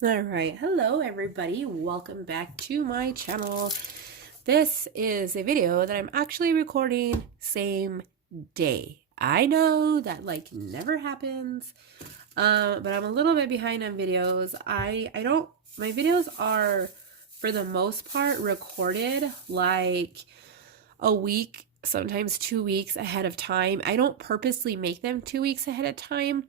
All right, hello everybody. Welcome back to my channel. This is a video that I'm actually recording same day. I know that never happens, but I'm a little bit behind on videos. I don't. My videos are for the most part recorded like a week, sometimes 2 weeks ahead of time. I don't purposely make them 2 weeks ahead of time.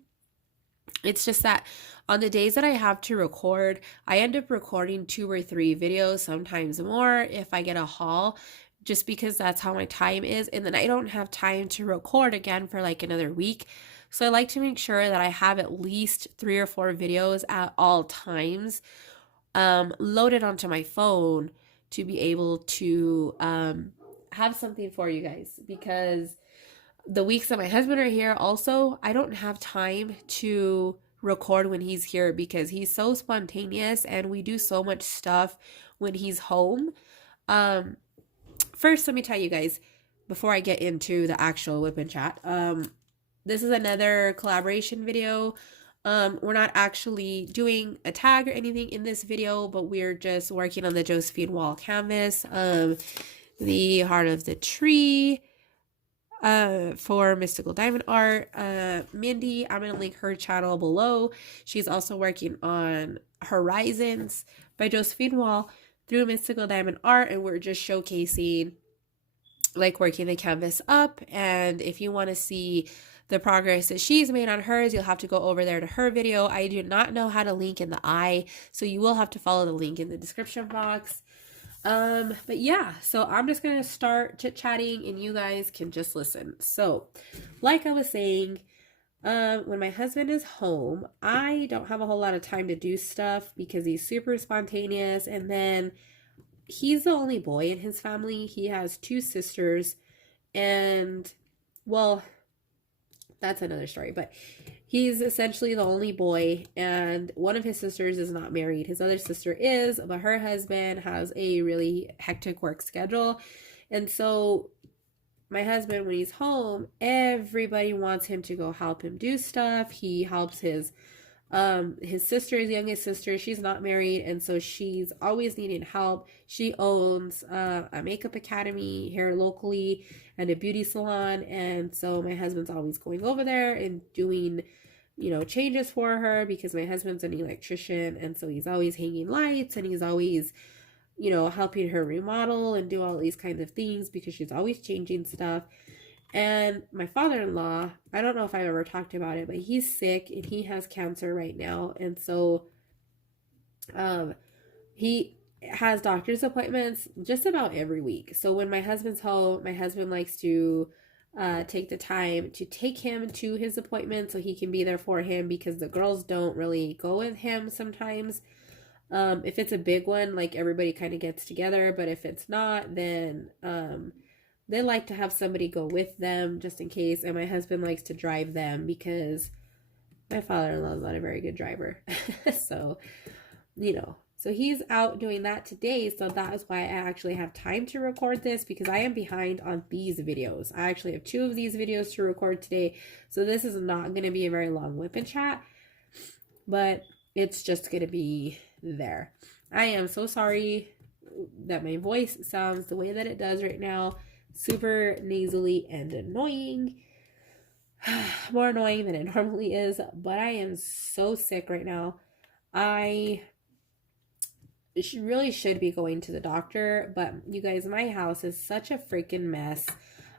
It's just that on the days that I have to record, I end up recording 2 or 3 videos, sometimes more if I get a haul, just because that's how my time is. And then I don't have time to record again for like another week. So I like to make sure that I have at least 3 or 4 videos at all times loaded onto my phone to be able to have something for you guys, because the weeks that my husband are here also, I don't have time to record when he's here because he's so spontaneous and we do so much stuff when he's home. um First, let me tell you guys before I get into the actual WIP Chat. This is another collaboration video. We're not actually doing a tag or anything in this video, but we're just working on the Josephine Wall canvas, the heart of the tree, for mystical diamond art. Mindy, I'm gonna link her channel below. She's also working on Horizons by Josephine Wall through mystical diamond art, and we're just showcasing like working the canvas up. And if you want to see the progress that she's made on hers, you'll have to go over there to her video. I do not know how to link in the eye, so you will have to follow the link in the description box. But yeah, so I'm just gonna start chit-chatting and you guys can just listen. So, like I was saying, when my husband is home, I don't have a whole lot of time to do stuff because he's super spontaneous, and then he's the only boy in his family. He has 2 sisters, and well, that's another story, but he's essentially the only boy, and one of his sisters is not married. His other sister is, but her husband has a really hectic work schedule. And so my husband, when he's home, everybody wants him to go help him do stuff. He helps his sister, his youngest sister, she's not married, and so she's always needing help. She owns a makeup academy here locally and a beauty salon, and so my husband's always going over there and doing, changes for her, because my husband's an electrician, and so he's always hanging lights, and he's always, helping her remodel and do all these kinds of things because she's always changing stuff. And my father-in-law, I don't know if I've ever talked about it, but he's sick and he has cancer right now. And so he has doctor's appointments just about every week. So when my husband's home, my husband likes to take the time to take him to his appointment so he can be there for him, because the girls don't really go with him sometimes. If it's a big one, like everybody kind of gets together, but if it's not, then they like to have somebody go with them just in case. And my husband likes to drive them because my father-in-law is not a very good driver. So, so he's out doing that today. So that is why I actually have time to record this, because I am behind on these videos. I actually have 2 of these videos to record today. So this is not going to be a very long WIP Chat, but it's just going to be there. I am so sorry that my voice sounds the way that it does right now. Super nasally and annoying. More annoying than it normally is, but I am so sick right now. I really should be going to the doctor, but you guys, my house is such a freaking mess.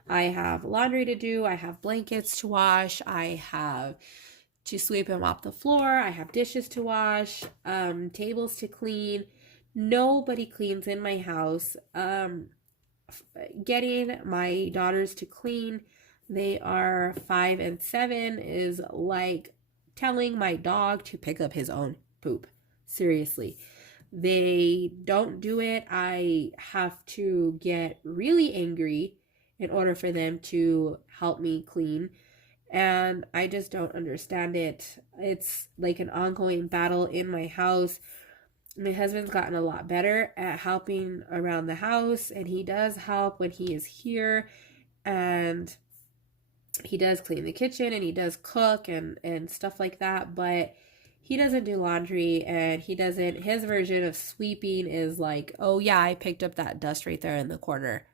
I have laundry to do, I have blankets to wash, I have to sweep and mop the floor, I have dishes to wash, tables to clean. Nobody cleans in my house. Getting my daughters to clean, they are 5 and 7, is like telling my dog to pick up his own poop. Seriously, they don't do it. I have to get really angry in order for them to help me clean, and I just don't understand it. It's like an ongoing battle in my house. My husband's gotten a lot better at helping around the house, and he does help when he is here, and he does clean the kitchen and he does cook and stuff like that, but he doesn't do laundry, and his version of sweeping is like, oh yeah, I picked up that dust right there in the corner,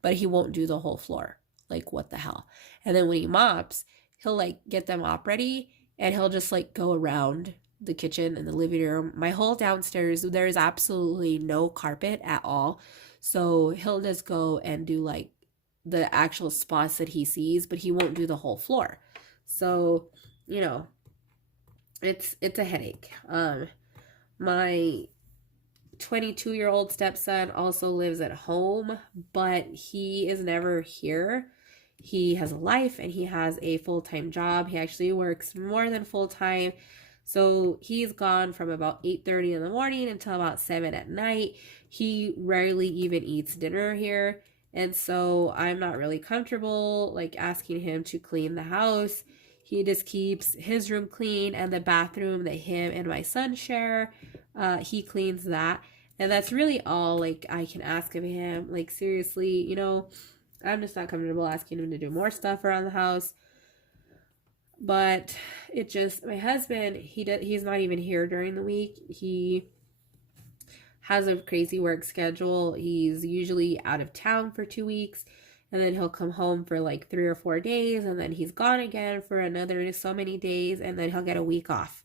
but he won't do the whole floor. Like, what the hell? And then when he mops, he'll like get the mop ready, and he'll just like go around the kitchen and the living room. My whole downstairs, there is absolutely no carpet at all. So he'll just go and do like the actual spots that he sees, but he won't do the whole floor. So, you know, it's a headache. My 22-year-old stepson also lives at home, but he is never here. He has a life and he has a full-time job. He actually works more than full-time. So he's gone from about 8:30 in the morning until about 7 at night. He rarely even eats dinner here. And so I'm not really comfortable like asking him to clean the house. He just keeps his room clean, and the bathroom that him and my son share, he cleans that. And that's really all like I can ask of him. Like, seriously, you know, I'm just not comfortable asking him to do more stuff around the house. But it just, my husband, he's not even here during the week. He has a crazy work schedule. He's usually out of town for 2 weeks, and then he'll come home for like 3 or 4 days, and then he's gone again for another so many days, and then he'll get a week off.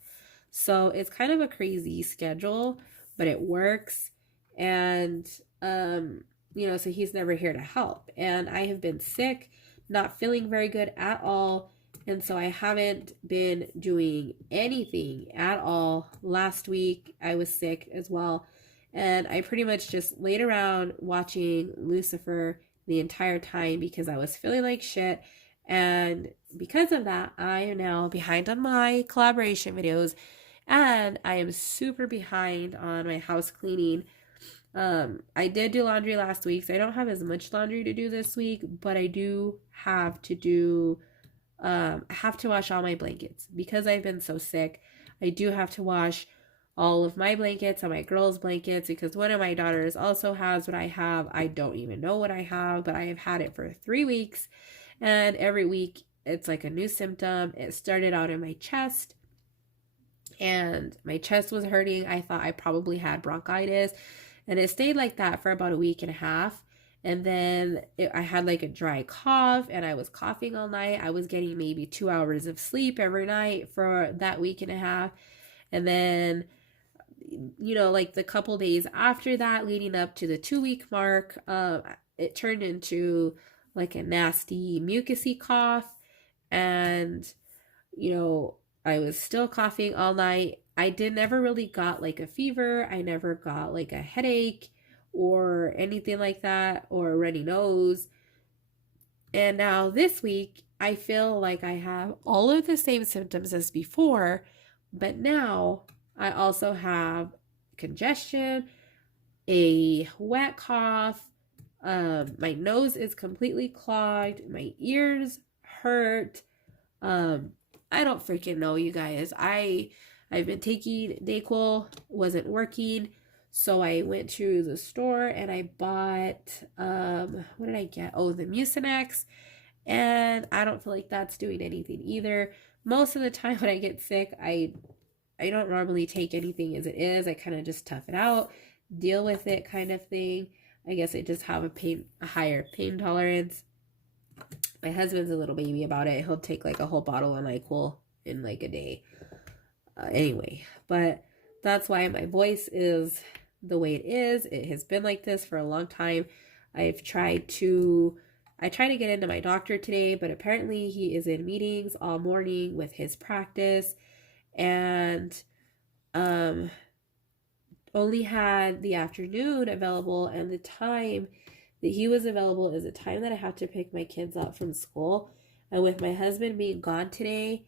So it's kind of a crazy schedule, but it works. And you know, so he's never here to help. And I have been sick, not feeling very good at all. And so I haven't been doing anything at all. Last week I was sick as well. And I pretty much just laid around watching Lucifer the entire time because I was feeling like shit. And because of that, I am now behind on my collaboration videos, and I am super behind on my house cleaning. I did do laundry last week, so I don't have as much laundry to do this week, but I do have to do, I have to wash all my blankets because I've been so sick. I do have to wash all of my blankets and my girls' blankets because one of my daughters also has what I have. I don't even know what I have, but I have had it for 3 weeks, and every week it's like a new symptom. It started out in my chest, and my chest was hurting. I thought I probably had bronchitis, and it stayed like that for about a week and a half. And then I had like a dry cough, and I was coughing all night. I was getting maybe 2 hours of sleep every night for that week and a half. And then, you know, like the couple days after that, leading up to the 2-week mark, it turned into like a nasty mucusy cough. And, you know, I was still coughing all night. I never really got like a fever. I never got like a headache or anything like that, or a runny nose. And now this week, I feel like I have all of the same symptoms as before, but now I also have congestion, a wet cough, my nose is completely clogged, my ears hurt. I don't freaking know, you guys. I've been taking Dayquil, wasn't working, so I went to the store and I bought what did I get? Oh, the Mucinex, and I don't feel like that's doing anything either. Most of the time when I get sick, I don't normally take anything as it is. I kind of just tough it out, deal with it kind of thing. I guess I just have a higher pain tolerance. My husband's a little baby about it. He'll take like a whole bottle of NyQuil in like a day. Anyway, but that's why my voice is the way it is. It has been like this for a long time. I tried to get into my doctor today, but apparently he is in meetings all morning with his practice, and only had the afternoon available, and the time that he was available is the time that I have to pick my kids up from school. And with my husband being gone today,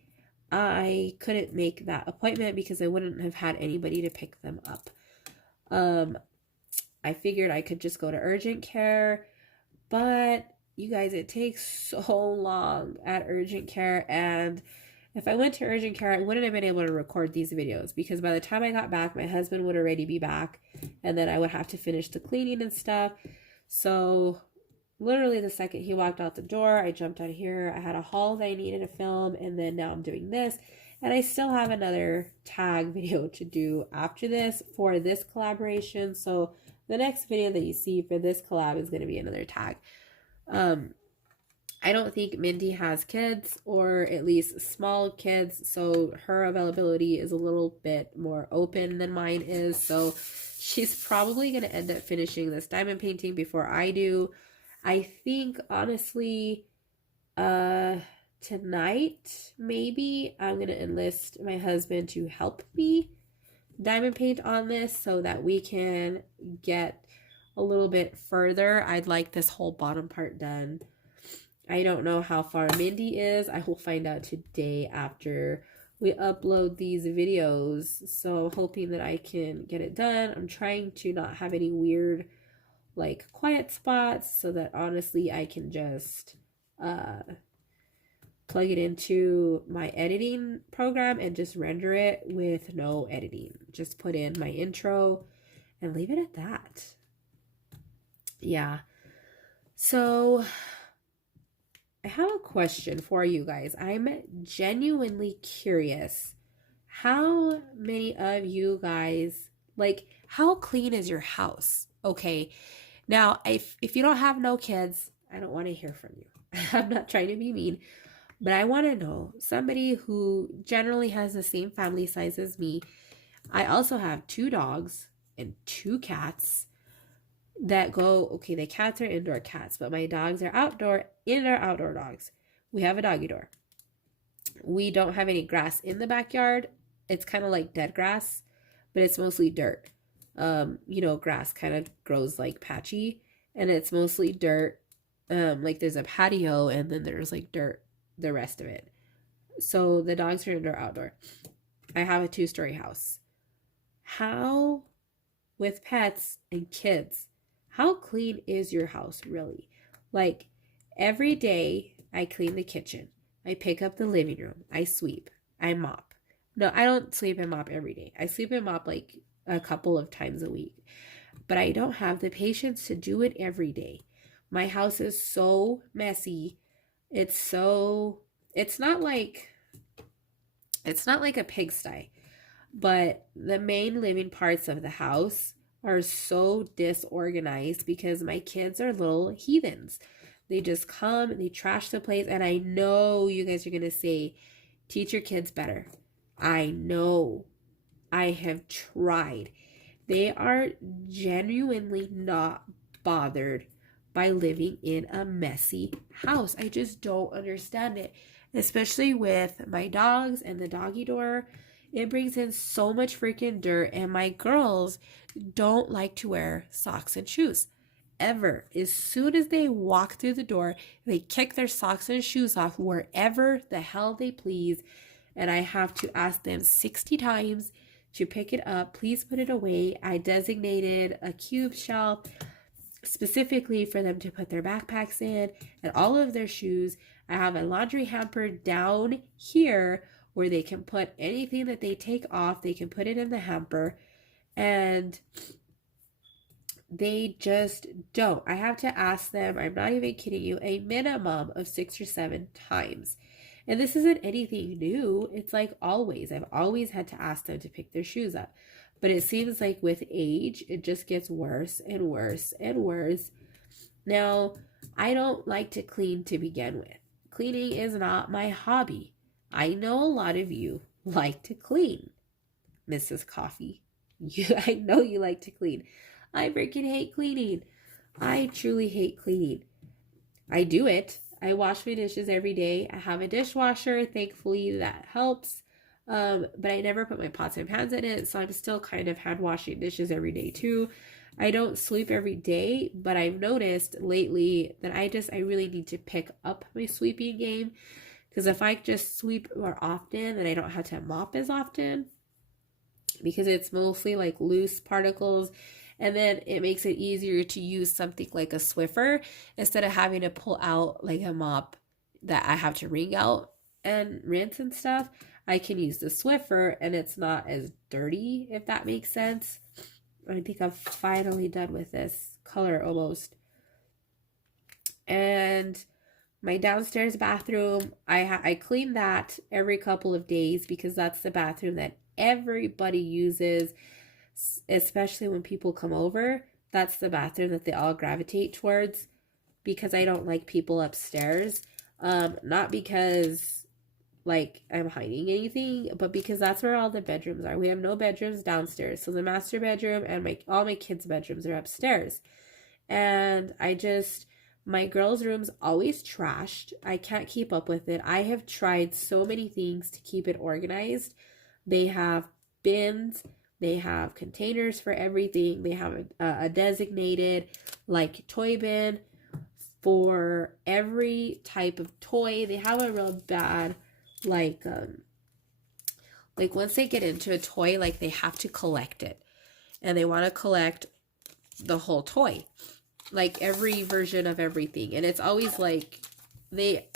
I couldn't make that appointment because I wouldn't have had anybody to pick them up. I figured I could just go to urgent care, but you guys, it takes so long at urgent care, and if I went to urgent care, I wouldn't have been able to record these videos because by the time I got back, my husband would already be back, and then I would have to finish the cleaning and stuff. So literally the second he walked out the door, I jumped out of here. I had a haul that I needed to film, and then now I'm doing this. And I still have another tag video to do after this for this collaboration. So the next video that you see for this collab is going to be another tag. I don't think Mindy has kids, or at least small kids, so her availability is a little bit more open than mine is. So she's probably going to end up finishing this diamond painting before I do. I think, honestly, tonight, maybe I'm going to enlist my husband to help me diamond paint on this so that we can get a little bit further. I'd like this whole bottom part done. I don't know how far Mindy is. I will find out today after we upload these videos. So I'm hoping that I can get it done. I'm trying to not have any weird, like, quiet spots so that honestly I can just plug it into my editing program and just render it with no editing. Just put in my intro and leave it at that. Yeah. So I have a question for you guys. I'm genuinely curious. How many of you guys, like, how clean is your house? Okay. Now, if you don't have no kids, I don't want to hear from you. I'm not trying to be mean, but I want to know, somebody who generally has the same family size as me. I also have 2 dogs and 2 cats that go, okay, the cats are indoor cats, but my dogs are outdoor dogs. We have a doggy door. We don't have any grass in the backyard. It's kind of like dead grass, but it's mostly dirt. You know, grass kind of grows like patchy, and it's mostly dirt. Like there's a patio, and then there's like dirt the rest of it. So the dogs are indoor, outdoor. I have a 2-story house. How, with pets and kids, how clean is your house really? Like, every day I clean the kitchen. I pick up the living room. I sweep. I mop. No, I don't sweep and mop every day. I sweep and mop like a couple of times a week. But I don't have the patience to do it every day. My house is so messy. It's not like a pigsty, but the main living parts of the house are so disorganized because my kids are little heathens. They just come and they trash the place. And I know you guys are going to say, teach your kids better. I know. I have tried. They are genuinely not bothered by living in a messy house. I just don't understand it. Especially with my dogs and the doggy door. It brings in so much freaking dirt, and my girls don't like to wear socks and shoes. Ever. As soon as they walk through the door, they kick their socks and shoes off wherever the hell they please, and I have to ask them 60 times to pick it up. Please put it away. I designated a cube shelf specifically for them to put their backpacks in and all of their shoes. I have a laundry hamper down here where they can put anything that they take off, they can put it in the hamper, and they just don't. I have to ask them, I'm not even kidding you, a minimum of 6 or 7 times. And this isn't anything new. It's like always. I've always had to ask them to pick their shoes up. But it seems like with age, it just gets worse and worse and worse. Now, I don't like to clean to begin with. Cleaning is not my hobby. I know a lot of you like to clean, Mrs. Coffee. I know you like to clean. I freaking hate cleaning. I truly hate cleaning. I do it. I wash my dishes every day. I have a dishwasher. Thankfully, that helps. But I never put my pots and pans in it, so I'm still kind of hand washing dishes every day too. I don't sweep every day, but I've noticed lately that I really need to pick up my sweeping game, because if I just sweep more often, then I don't have to mop as often, because it's mostly like loose particles, and then it makes it easier to use something like a Swiffer instead of having to pull out like a mop that I have to wring out and rinse and stuff. I can use the Swiffer and it's not as dirty, if that makes sense. I think I'm finally done with this color almost. And My downstairs bathroom, I clean that every couple of days because that's the bathroom that everybody uses, especially when people come over. That's the bathroom that they all gravitate towards because I don't like people upstairs. Not because like I'm hiding anything, but because that's where all the bedrooms are. We have no bedrooms downstairs. So the master bedroom and all my kids' bedrooms are upstairs. And my girls' room's always trashed. I can't keep up with it. I have tried so many things to keep it organized. They have bins, they have containers for everything. They have a designated like toy bin for every type of toy. They have a real bad like once they get into a toy, like they have to collect it, and they want to collect the whole toy, like every version of everything. And it's always like they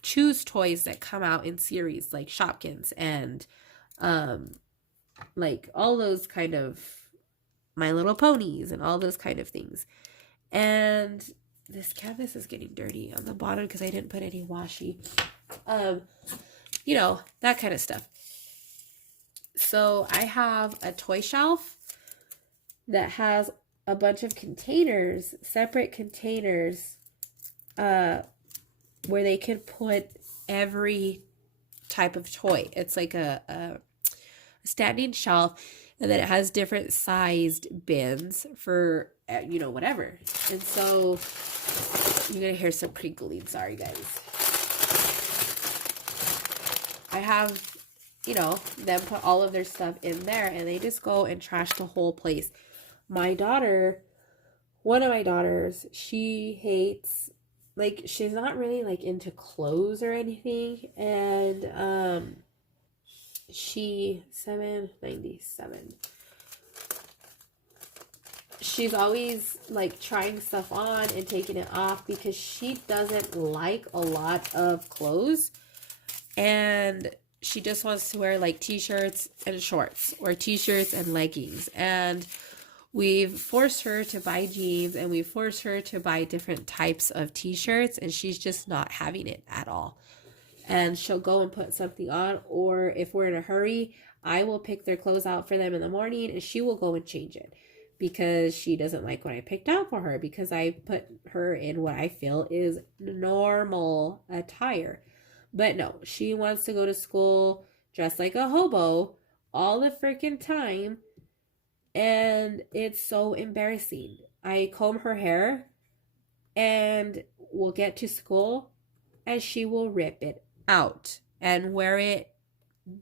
choose toys that come out in series, like Shopkins and like all those kind of My Little Ponies and all those kind of things. And this canvas is getting dirty on the bottom because I didn't put any washi. You know, that kind of stuff. So I have a toy shelf that has a bunch of containers, separate containers, where they can put every type of toy. It's like a standing shelf, and then it has different sized bins for, you know, whatever. And so you're gonna hear some crinkling. Sorry, guys. I have, you know, them put all of their stuff in there, and they just go and trash the whole place. My daughter, one of my daughters, she hates, like, she's not really like into clothes or anything. And she 797. She's always like trying stuff on and taking it off because she doesn't like a lot of clothes, and she just wants to wear like t-shirts and shorts or t-shirts and leggings. And we've forced her to buy jeans, and we've forced her to buy different types of t-shirts, and she's just not having it at all. And she'll go and put something on, or if we're in a hurry, I will pick their clothes out for them in the morning, and she will go and change it because she doesn't like what I picked out for her, because I put her in what I feel is normal attire. But no, she wants to go to school dressed like a hobo all the freaking time, and it's so embarrassing. I comb her hair, and we'll get to school, and she will rip it out and wear it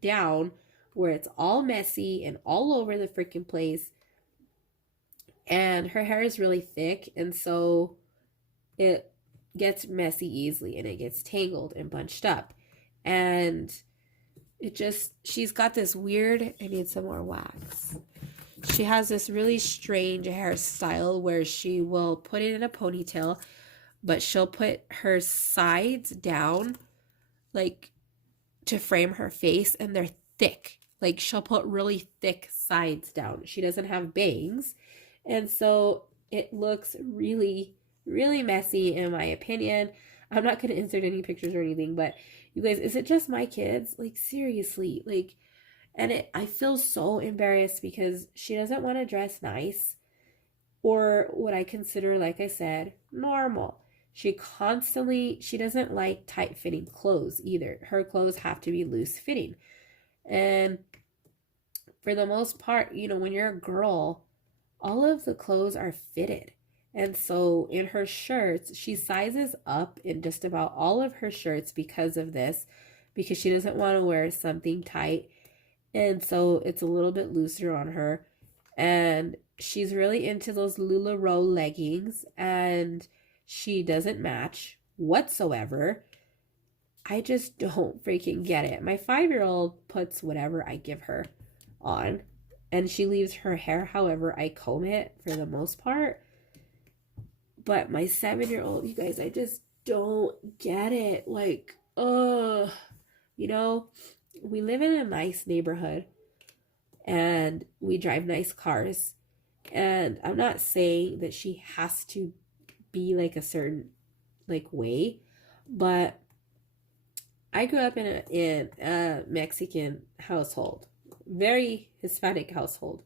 down where it's all messy and all over the freaking place. And her hair is really thick, and so it gets messy easily, and it gets tangled and bunched up. And she's got this weird, I need some more wax. She has this really strange hairstyle where she will put it in a ponytail, but she'll put her sides down like to frame her face, and they're thick. Like she'll put really thick sides down. She doesn't have bangs, and so it looks really, really messy in my opinion. I'm not going to insert any pictures or anything, but you guys, is it just my kids? Like seriously, like, and I feel so embarrassed because she doesn't want to dress nice or what I consider, like I said, normal. She doesn't like tight fitting clothes either. Her clothes have to be loose fitting. And for the most part, you know, when you're a girl, all of the clothes are fitted. And so in her shirts, she sizes up in just about all of her shirts because of this, because she doesn't want to wear something tight. And so it's a little bit looser on her. And she's really into those LuLaRoe leggings, and she doesn't match whatsoever. I just don't freaking get it. My 5-year-old puts whatever I give her on, and she leaves her hair however I comb it for the most part. But my 7-year-old, you guys, I just don't get it. Like, you know, we live in a nice neighborhood and we drive nice cars. And I'm not saying that she has to be like a certain like way, But I grew up in a Mexican household, very Hispanic household.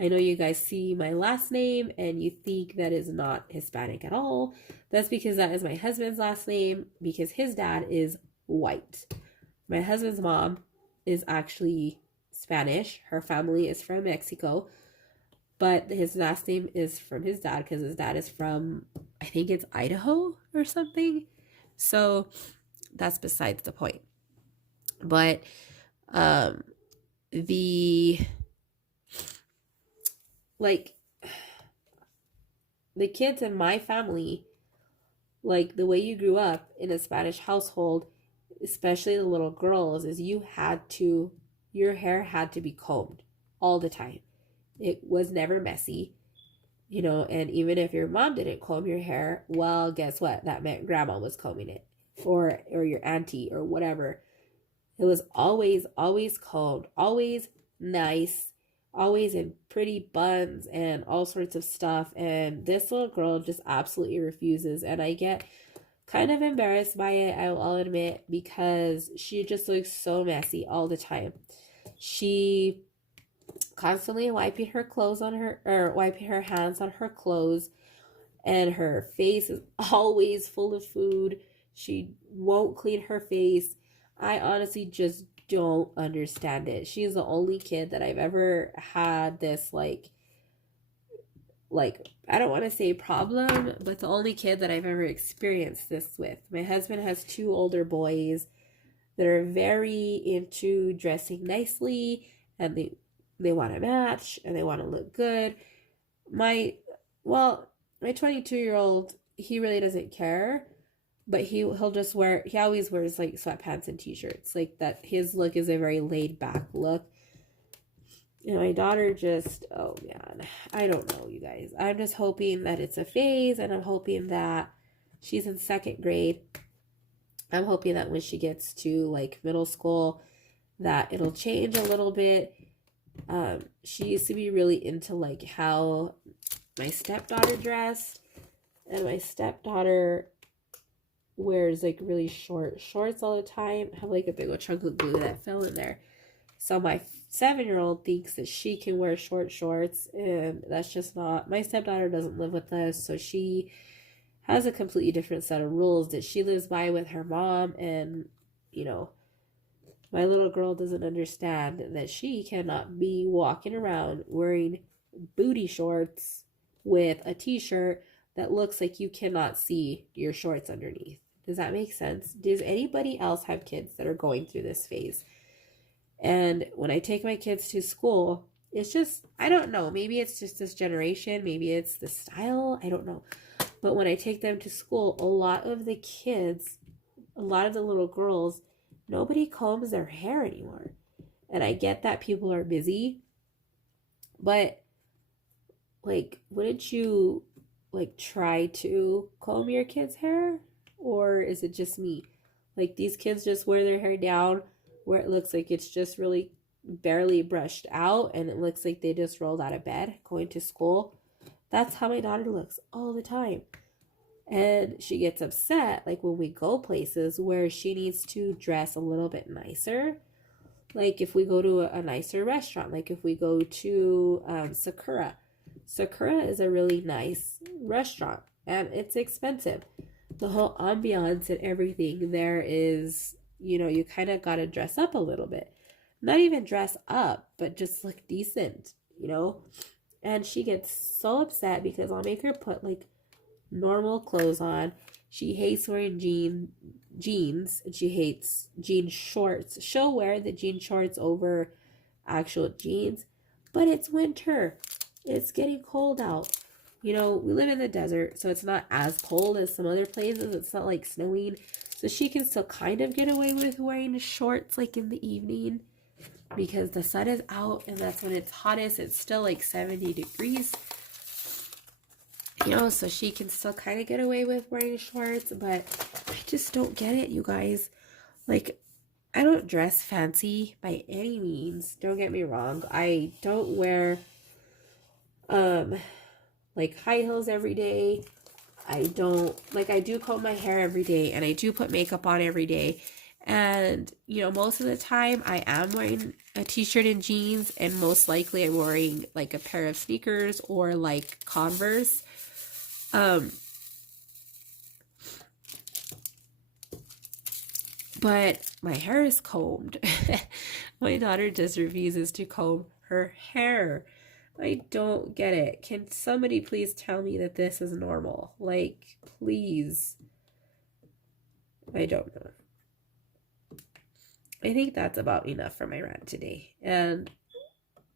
I know you guys see my last name and you think that is not Hispanic at all. That's because that is my husband's last name, because his dad is white. My husband's mom is actually Spanish. Her family is from Mexico, but his last name is from his dad because his dad is from, I think it's Idaho or something. So that's besides the point. But the like the kids in my family, like the way you grew up in a Spanish household, especially the little girls, is your hair had to be combed all the time. It was never messy, and even if your mom didn't comb your hair, well, guess what? That meant grandma was combing it, or your auntie or whatever. It was always combed, always nice, always in pretty buns and all sorts of stuff. And this little girl just absolutely refuses. And I get kind of embarrassed by it, I'll admit, because she just looks so messy all the time. She constantly wiping her hands on her clothes, and her face is always full of food. She won't clean her face. I honestly just don't understand it. She's the only kid that I've ever had this like I don't want to say problem, but the only kid that I've ever experienced this with. My husband has 2 older boys that are very into dressing nicely, and they want to match and they want to look good. My 22-year-old, he really doesn't care, but he always wears like sweatpants and t-shirts, like that. His look is a very laid back look. And my daughter just, oh man, I don't know, you guys. I'm just hoping that it's a phase, and I'm hoping that she's in 2nd grade. I'm hoping that when she gets to like middle school, that it'll change a little bit. She used to be really into like how my stepdaughter dressed, and my stepdaughter wears like really short shorts all the time. I have like a big old chunk of glue that fell in there. So my 7-year-old thinks that she can wear short shorts, and that's just not. My stepdaughter doesn't live with us, so she has a completely different set of rules that she lives by with her mom. And my little girl doesn't understand that she cannot be walking around wearing booty shorts with a t-shirt that looks like you cannot see your shorts underneath. Does that make sense? Does anybody else have kids that are going through this phase? And when I take my kids to school, it's just, I don't know, maybe it's just this generation, maybe it's the style, I don't know. But when I take them to school, a lot of the little girls, nobody combs their hair anymore. And I get that people are busy, but like, wouldn't you like try to comb your kids' hair? Or is it just me? Like, these kids just wear their hair down where it looks like it's just really barely brushed out, and it looks like they just rolled out of bed going to school. That's how my daughter looks all the time. And she gets upset like when we go places where she needs to dress a little bit nicer. Like if we go to a nicer restaurant, like if we go to Sakura. Sakura is a really nice restaurant, and it's expensive. The whole ambiance and everything there is, you kind of got to dress up a little bit. Not even dress up, but just look decent, And she gets so upset because I'll make her put like normal clothes on. She hates wearing jeans, and she hates jean shorts. She'll wear the jean shorts over actual jeans, but it's winter. It's getting cold out. We live in the desert, so it's not as cold as some other places. It's not like snowing. So she can still kind of get away with wearing shorts like in the evening because the sun is out, and that's when it's hottest. It's still like 70 degrees. So she can still kind of get away with wearing shorts, but I just don't get it, you guys. Like, I don't dress fancy by any means. Don't get me wrong. I don't wear like high heels every day. I don't, like, I do comb my hair every day and I do put makeup on every day. And, you know, most of the time I am wearing a t-shirt and jeans, and most likely I'm wearing like a pair of sneakers or like Converse. But my hair is combed. My daughter just refuses to comb her hair. I don't get it. Can somebody please tell me that this is normal? Like, please. I don't know. I think that's about enough for my rant today. And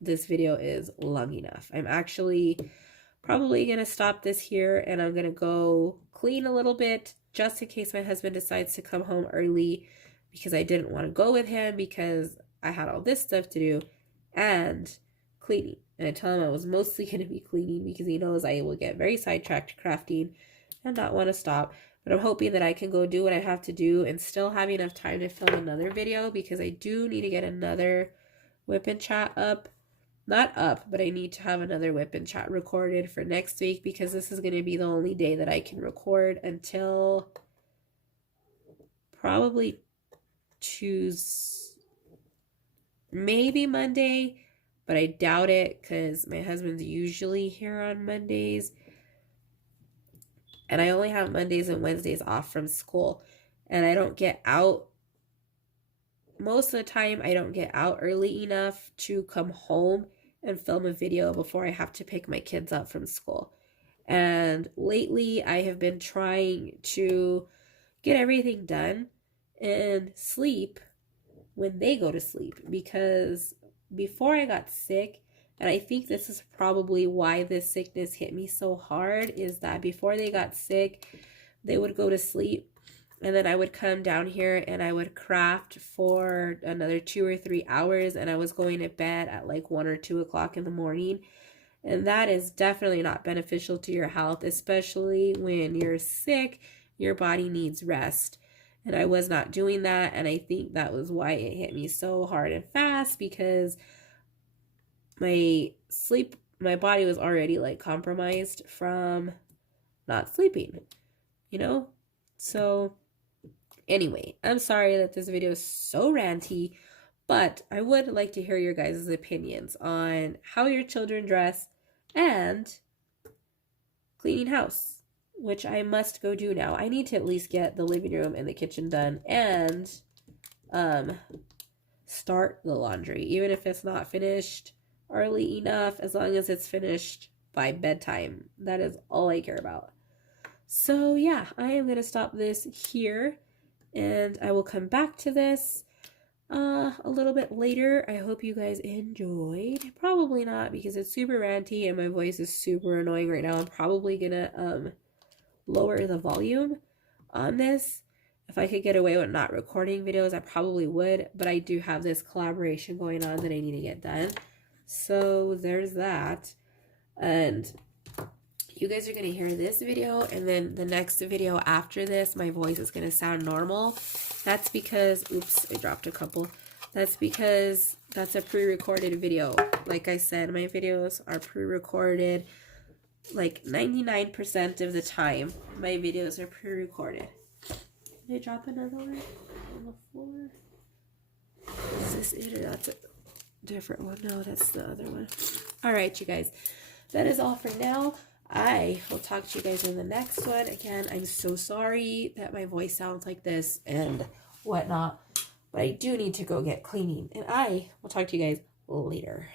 this video is long enough. I'm actually probably going to stop this here, and I'm going to go clean a little bit just in case my husband decides to come home early, because I didn't want to go with him because I had all this stuff to do and cleaning. And I told him I was mostly going to be cleaning because he knows I will get very sidetracked crafting and not want to stop. But I'm hoping that I can go do what I have to do and still have enough time to film another video, because I do need to get another WIP and Chat up. Not up, but I need to have another WIP and Chat recorded for next week, because this is going to be the only day that I can record until probably Tuesday, maybe Monday, but I doubt it because my husband's usually here on Mondays. And I only have Mondays and Wednesdays off from school. And I don't get out, most of the time I don't get out early enough to come home and film a video before I have to pick my kids up from school. And lately I have been trying to get everything done and sleep when they go to sleep, because before I got sick, and I think this is probably why this sickness hit me so hard, is that before they got sick, they would go to sleep, and then I would come down here and I would craft for another 2 or 3 hours, and I was going to bed at like 1 or 2 o'clock in the morning. And that is definitely not beneficial to your health, especially when you're sick. Your body needs rest. And I was not doing that, and I think that was why it hit me so hard and fast, because my body was already like compromised from not sleeping, you know? So anyway, I'm sorry that this video is so ranty, but I would like to hear your guys' opinions on how your children dress and cleaning house, which I must go do now. I need to at least get the living room and the kitchen done and start the laundry, even if it's not finished early enough, as long as it's finished by bedtime. That is all I care about. So yeah, I am going to stop this here, and I will come back to this a little bit later. I hope you guys enjoyed. Probably not, because it's super ranty and my voice is super annoying right now. I'm probably gonna lower the volume on this. If I could get away with not recording videos, I probably would, but I do have this collaboration going on that I need to get done. So there's that. And you guys are going to hear this video, and then the next video after this, my voice is going to sound normal. That's because, oops, I dropped a couple. That's because that's a pre-recorded video. Like I said, my videos are pre-recorded. Like 99% of the time, my videos are pre-recorded. Did I drop another one on the floor? Is this it, or that's a different one? No, that's the other one. All right, you guys. That is all for now. I will talk to you guys in the next one. Again, I'm so sorry that my voice sounds like this and whatnot, but I do need to go get cleaning. And I will talk to you guys later.